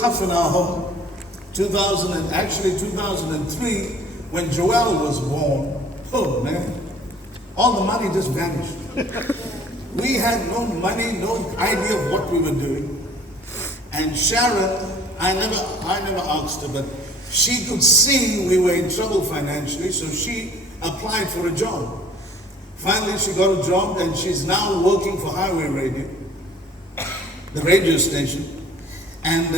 tough in our home. 2003, when Joel was born, oh man, all the money just vanished. We had no money, no idea of what we were doing. And Sharon, I never asked her, but she could see we were in trouble financially, so she applied for a job. Finally, she got a job, and she's now working for Highway Radio, the radio station. And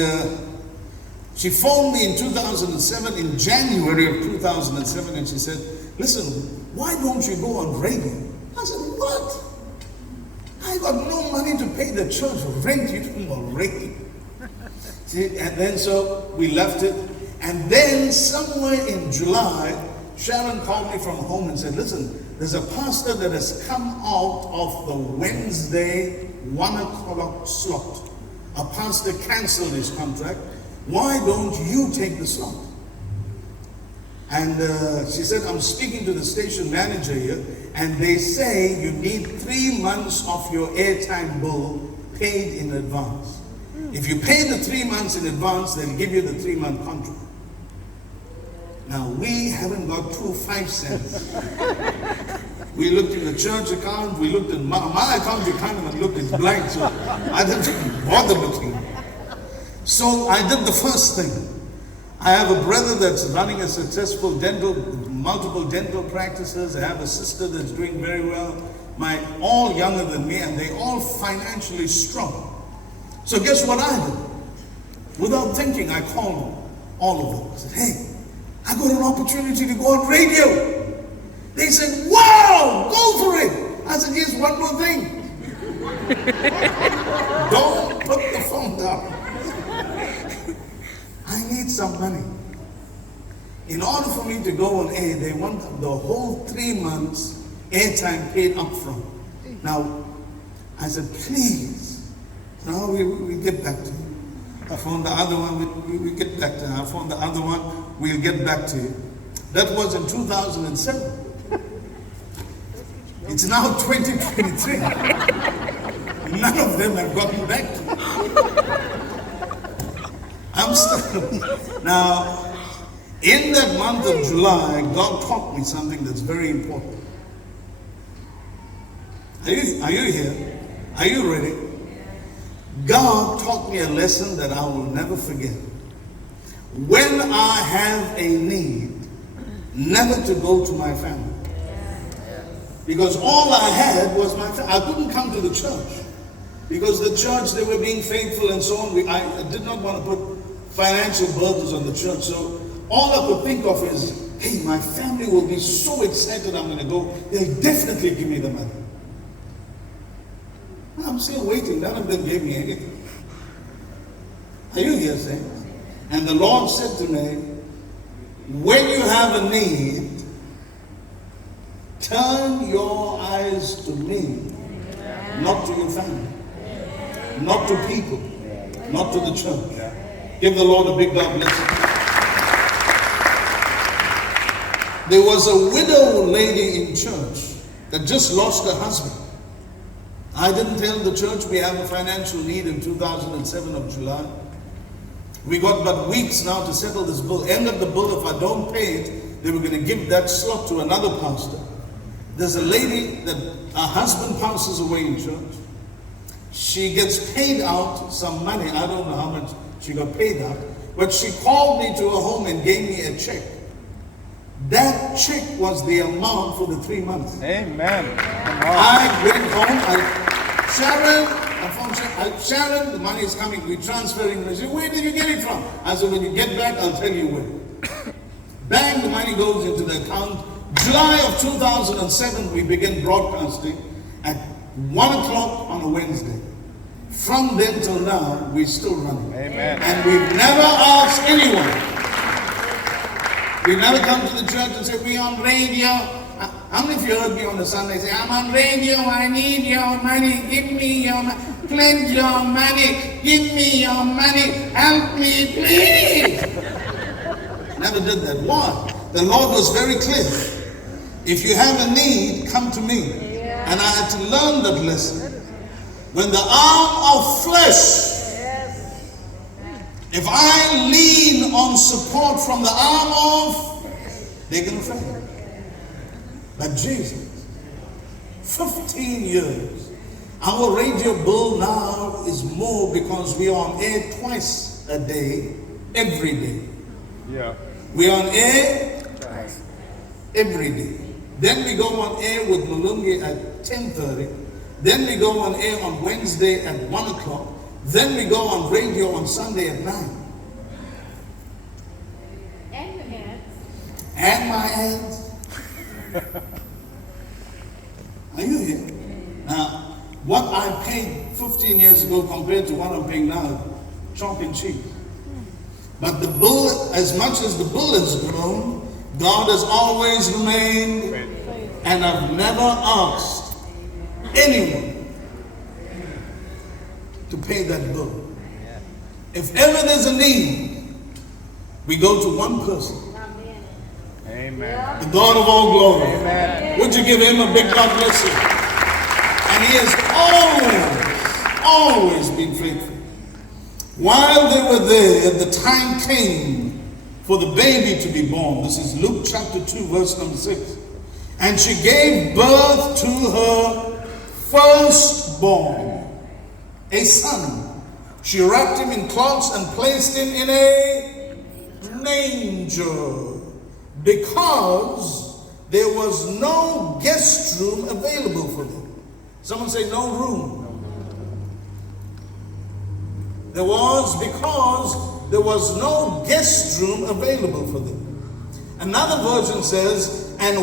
she phoned me in 2007, in January of 2007, and she said, listen, why don't you go on radio? I said, what? I got no money to pay the church for rent. You talking about radio? See, and then so we left it. And then somewhere in July, Sharon called me from home and said, listen, there's a pastor that has come out of the Wednesday 1 o'clock slot. A pastor canceled his contract. Why don't you take the slot? And she said, I'm speaking to the station manager here, and they say you need 3 months of your airtime bill paid in advance. If you pay the 3 months in advance, they'll give you the 3-month contract. Now, we haven't got 5 cents. We looked in the church account, we looked in my account, you can't even look, it's blank, so I didn't bother looking. So I did the first thing. I have a brother that's running a successful multiple dental practices. I have a sister that's doing very well. All younger than me, and they all financially strong. So guess what I did? Without thinking, I called them, all of them. I said, hey, I got an opportunity to go on radio. They said, wow, go for it. I said, here's one more thing. Don't put the phone down. I need some money. In order for me to go on air, they want the whole 3 months airtime paid up front. Now, I said, please. Now we get back to you. I found the other one, we get back to you. I found the other one, we'll get back to you. That was in 2007. It's now 2023. None of them have gotten back to me. I'm still. Now, in that month of July, God taught me something that's very important. Are you here? Are you ready? God taught me a lesson that I will never forget. When I have a need, never to go to my family. Because all I had was my family. I couldn't come to the church. Because the church, they were being faithful and so on. I did not want to put financial burdens on the church. So all I could think of is, hey, my family will be so excited I'm going to go. They'll definitely give me the money. I'm still waiting. None of them gave me anything. Are you here, saints? And the Lord said to me, when you have a need, turn your eyes to me, not to your family, not to people, not to the church. Give the Lord a big God blessing. There was a widow lady in church that just lost her husband. I didn't tell the church we have a financial need in 2007 of July. We got but weeks now to settle this bill. End of the bill, if I don't pay it, they were going to give that slot to another pastor. There's a lady that her husband passes away in church. She gets paid out some money. I don't know how much she got paid out. But she called me to her home and gave me a check. That check was the amount for the 3 months. Amen. I went home. I phoned Sharon, the money is coming. We're transferring. She said, where did you get it from? I said, when you get back, I'll tell you where. Bang, the money goes into the account. July of 2007, we began broadcasting at 1 o'clock on a Wednesday. From then till now, we're still running. Amen. And we've never asked anyone. We never come to the church and say, we're on radio. How many of you heard me on a Sunday say, I'm on radio, I need your money, give me your money, pledge your money, give me your money, help me, please. Never did that. Why? The Lord was very clear. If you have a need, come to me. And I had to learn that lesson. When the arm of flesh If I lean on support from the arm of, they're going to fail. But Jesus, 15 years. Our radio bill now is more because we are on air twice a day, every day. Yeah. We are on air every day. Then we go on air with Malungi at 10:30. Then we go on air on Wednesday at 1 o'clock. Then we go on radio on Sunday at 9. And your hands. And my hands. Are you here? Now, what I paid 15 years ago compared to what I'm paying now, chalk and cheese. But the bull, as much as the bull has grown, God has always remained, and I've never asked anyone to pay that bill. If ever there's a need, we go to one person, Amen. the God of all glory. Amen. Would you give him a big God bless you? And he has always been faithful. While they were there, the time came for the baby to be born. This is Luke chapter 2, verse number 6. And she gave birth to her firstborn, a son. She wrapped him in cloths and placed him in a manger, because there was no guest room available for them. Someone say, no room. Because there was no guest room available for them. Another version says, and